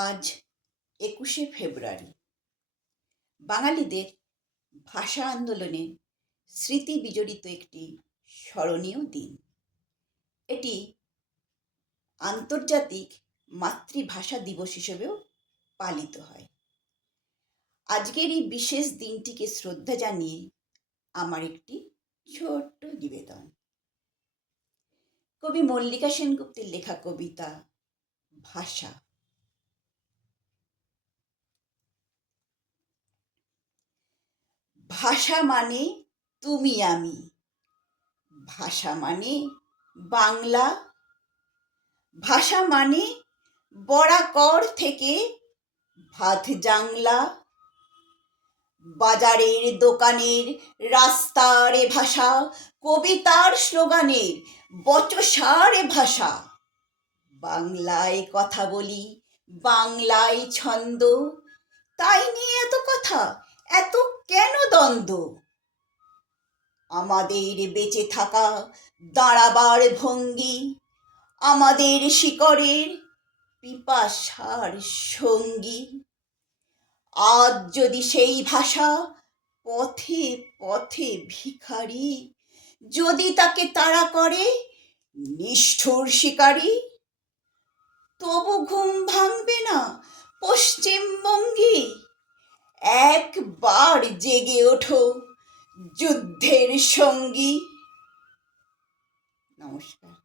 আজ একুশে ফেব্রুয়ারি। বাঙালিদের ভাষা আন্দোলনের স্মৃতি বিজড়িত একটি স্মরণীয় দিন। এটি আন্তর্জাতিক মাতৃভাষা দিবস হিসেবেও পালিত হয়। আজকের এই বিশেষ দিনটিকে শ্রদ্ধা জানিয়ে আমার একটি ছোট্ট নিবেদন। কবি মল্লিকা সেনগুপ্তের লেখা কবিতা ভাষা। ভাষা মানে তুমি আমি। ভাষা মানে বাংলা। ভাষা মানে বরাকর থেকে ভাত জাংলা। বাজারের দোকানের রাস্তার এ ভাষা, কবিতার স্লোগানের বচসার এ ভাষা। বাংলায় কথা বলি, বাংলায় ছন্দ, তাই নিয়ে এত কথা। কেন দ্বন্দ্ব? আমাদের বেঁচে থাকা দাঁড়াবার ভঙ্গি, আমাদের শিকড়ের পিপাসার সঙ্গী। আজ যদি সেই ভাষা পথে পথে ভিখারি, যদি তাকে তাড়া করে নিষ্ঠুর শিকারী, তবু ঘুম ভাঙবে না পশ্চিমবঙ্গে। একবার জেগে ওঠো যুদ্ধের সঙ্গী। নমস্কার।